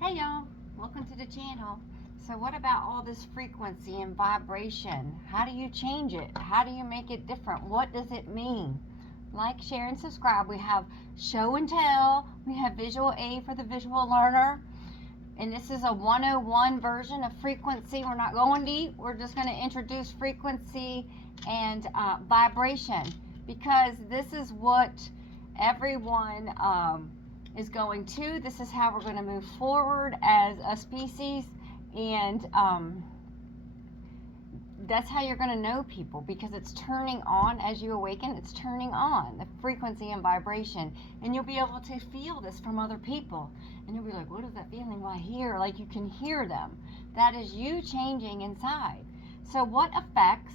Hey y'all, welcome to the channel. So what about all this frequency and vibration? How do you change it? How do you make it different? What does it mean? Like, share, and subscribe. We have show and tell. We have visual aid for the visual learner. And this is a 101 version of frequency. We're not going deep. We're just going to introduce frequency and vibration, because this is what everyone is going to. This is how we're going to move forward as a species, and that's how you're going to know people, because it's turning on as you awaken. It's turning on the frequency and vibration, and you'll be able to feel this from other people, and you'll be like, what is that feeling? Why here? Like, you can hear them. That is you changing inside. So what affects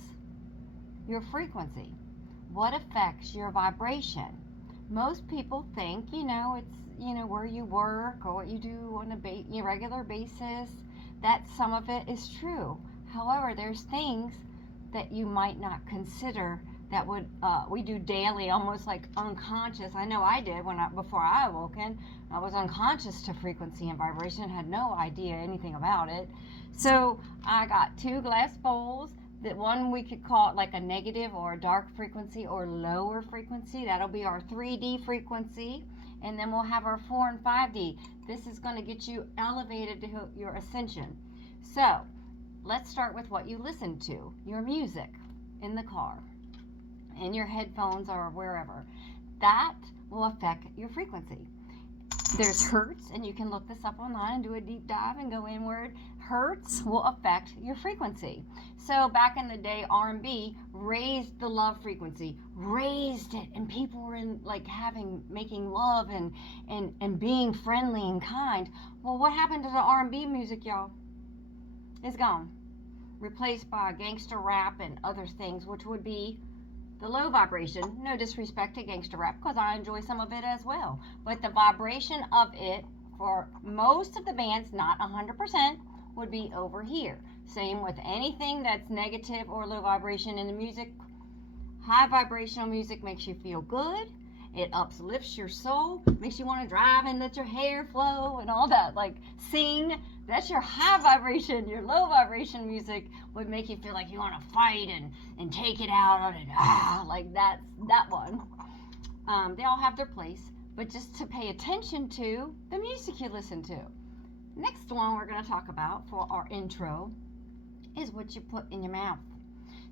your frequency? What affects your vibration? Most people think, it's, where you work or what you do on a regular basis, that some of it is true. However, there's things that you might not consider that would we do daily, almost like unconscious. I know I did before I awoken. I was unconscious to frequency and vibration, had no idea anything about it. So I got 2 glass bowls. That one we could call it like a negative or a dark frequency or lower frequency. That'll be our 3D frequency. And then we'll have our 4 and 5D. This is going to get you elevated to your ascension. So let's start with what you listen to, your music in the car, in your headphones or wherever. That will affect your frequency. There's hertz, and you can look this up online and do a deep dive and go inward. Hertz will affect your frequency. So back in the day, R&B raised the love frequency, raised it, and people were making love and being friendly and kind. Well, what happened to the R&B music, y'all? It's gone, replaced by gangster rap and other things, which would be the low vibration. No disrespect to gangster rap, because I enjoy some of it as well. But the vibration of it for most of the bands, not 100%, would be over here. Same with anything that's negative or low vibration in the music. High vibrational music makes you feel good. It uplifts your soul, makes you want to drive and let your hair flow and all that, like sing. That's your high vibration. Your low vibration music would make you feel like you want to fight and take it out on it. Like that one. They all have their place, but just to pay attention to the music you listen to. Next one we're going to talk about for our intro is what you put in your mouth.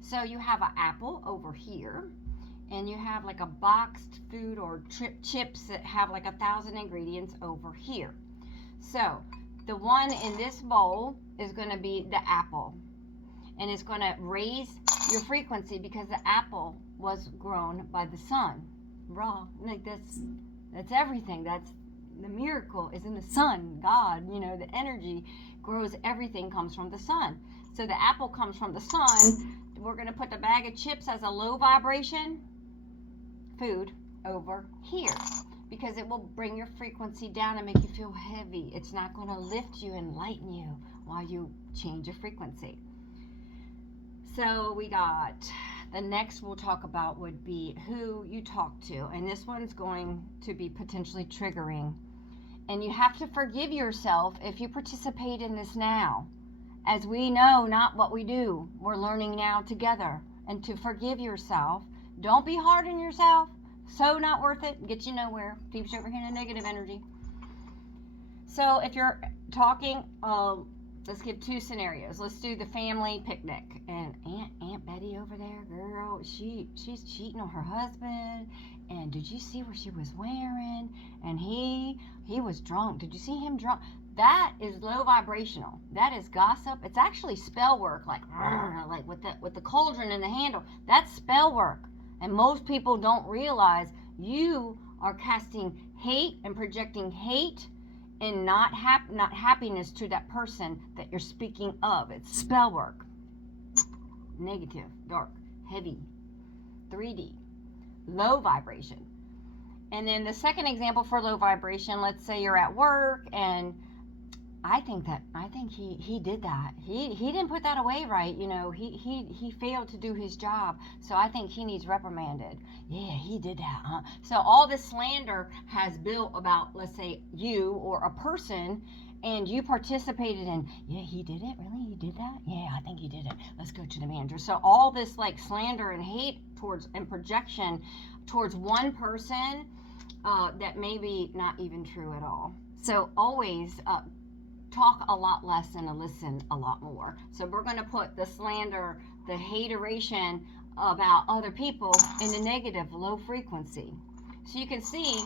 So you have an apple over here, and you have like a boxed food or chips that have like 1,000 ingredients over here. So the one in this bowl is going to be the apple, and it's going to raise your frequency because the apple was grown by the sun, raw. Like that's everything. That's the miracle is in the sun. God, the energy grows. Everything comes from the sun. So the apple comes from the sun. We're going to put the bag of chips as a low vibration food over here, because it will bring your frequency down and make you feel heavy. It's not going to lift you and lighten you while you change your frequency. So we got the next we'll talk about would be who you talk to, and this one's going to be potentially triggering, and you have to forgive yourself if you participate in this now. As we know not what we do, we're learning now together, and to forgive yourself. Don't be hard on yourself. So not worth it. Get you nowhere. Keeps you over here in a negative energy. So if you're talking, let's give 2 scenarios. Let's do the family picnic. And Aunt Betty over there, girl, she's cheating on her husband. And did you see what she was wearing? And he was drunk. Did you see him drunk? That is low vibrational. That is gossip. It's actually spell work, like with the cauldron and the handle. That's spell work. And most people don't realize you are casting hate and projecting hate and not happiness to that person that you're speaking of. It's spell work. Negative, dark, heavy, 3D, low vibration. And then the second example for low vibration, let's say you're at work, and I think he did that. He didn't put that away right. He failed to do his job. So I think he needs reprimanded. Yeah, he did that, huh? So all this slander has built about, let's say, you or a person, and you participated in, yeah, he did it, really? He did that? Yeah, I think he did it. Let's go to the manager. So all this like slander and hate towards and projection towards one person that may be not even true at all. So always talk a lot less and listen a lot more. So we're going to put the slander, the hateration about other people in the negative, low frequency. So you can see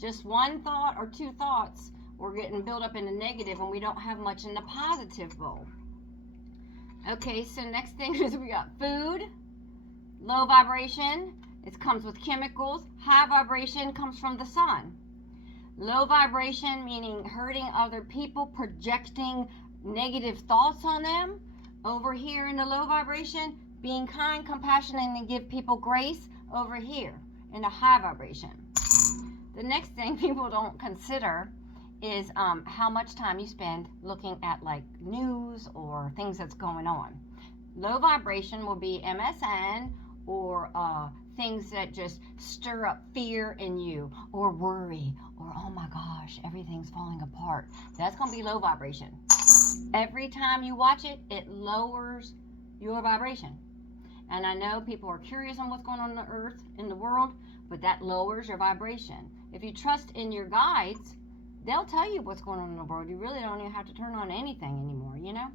just one thought or two thoughts, we're getting built up in the negative, and we don't have much in the positive bowl. Okay, so next thing is we got food, low vibration. It comes with chemicals. High vibration comes from the sun. Low vibration meaning hurting other people, projecting negative thoughts on them. Over here in the low vibration, being kind, compassionate, and give people grace. Over here in the high vibration. The next thing people don't consider is how much time you spend looking at like news or things that's going on. Low vibration will be MSN or things that just stir up fear in you, or worry, or oh my gosh, everything's falling apart. That's going to be low vibration. Every time you watch it, it lowers your vibration. And I know people are curious on what's going on the earth, in the world, but that lowers your vibration. If you trust in your guides, they'll tell you what's going on in the world. You really don't even have to turn on anything anymore, you know?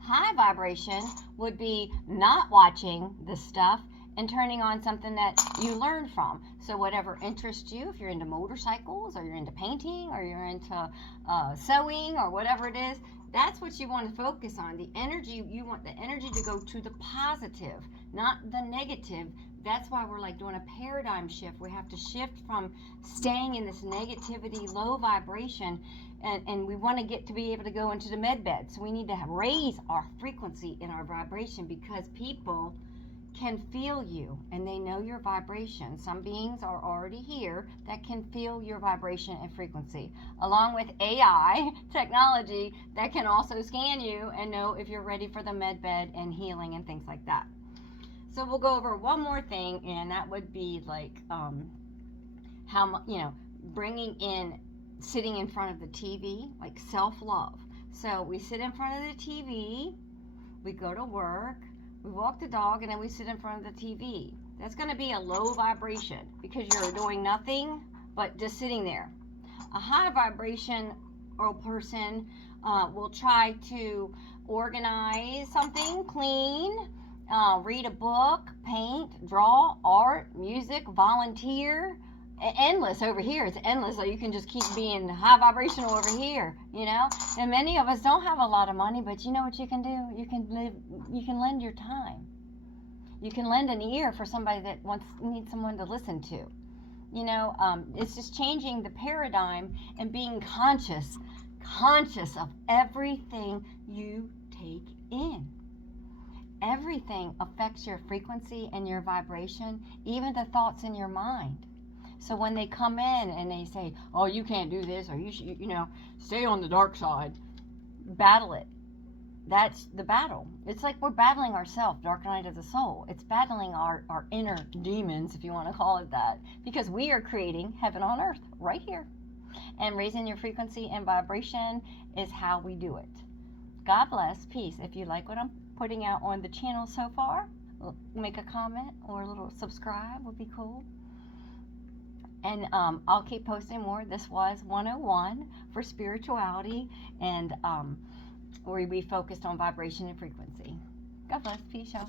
High vibration would be not watching the stuff and turning on something that you learn from. So whatever interests you, if you're into motorcycles or you're into painting or you're into sewing or whatever it is, that's what you want to focus on. The energy, you want the energy to go to the positive, not the negative. That's why we're like doing a paradigm shift. We have to shift from staying in this negativity, low vibration, and we want to get to be able to go into the med bed. So we need to raise our frequency in our vibration, because people can feel you and they know your vibration. Some beings are already here that can feel your vibration and frequency, along with AI technology that can also scan you and know if you're ready for the med bed and healing and things like that. So we'll go over one more thing, and that would be like how, you know, bringing in sitting in front of the TV, like self-love. So we sit in front of the TV, we go to work, we walk the dog, and then we sit in front of the TV. That's going to be a low vibration because you're doing nothing but just sitting there. A high vibration or person will try to organize something, clean, read a book, paint, draw, art, music, volunteer. Endless over here. It's endless. So you can just keep being high vibrational over here, you know. And many of us don't have a lot of money, but you know what you can do? You can lend your time. You can lend an ear for somebody that needs someone to listen to. You know, it's just changing the paradigm and being conscious of everything you take in. Everything affects your frequency and your vibration, even the thoughts in your mind. So when they come in and they say, oh, you can't do this, or you should, you know, stay on the dark side, battle it. That's the battle. It's like we're battling ourselves, dark night of the soul. It's battling our inner demons, if you want to call it that, because we are creating heaven on earth right here. And raising your frequency and vibration is how we do it. God bless. Peace. If you like what I'm putting out on the channel so far, make a comment or a little subscribe would be cool. And I'll keep posting more. This was 101 for spirituality, and where we focused on vibration and frequency. God bless. Peace, y'all.